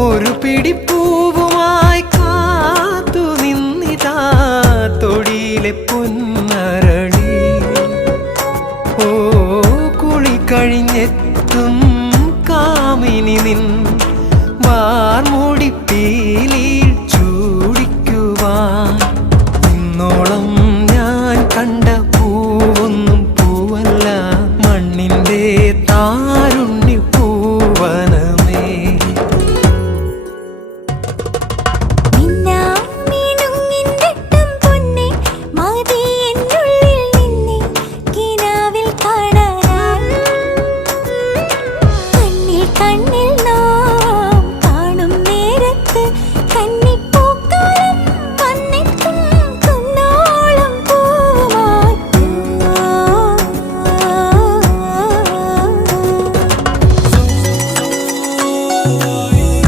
ഒരു പിടിപ്പൂവുമായി കാത്തു നിന്നിതാ തൊടിയിലെ പൊന്നരളി. ഓ കുളി കഴിഞ്ഞെത്തും കാമിനി നിന്ന കണ്ണിൽ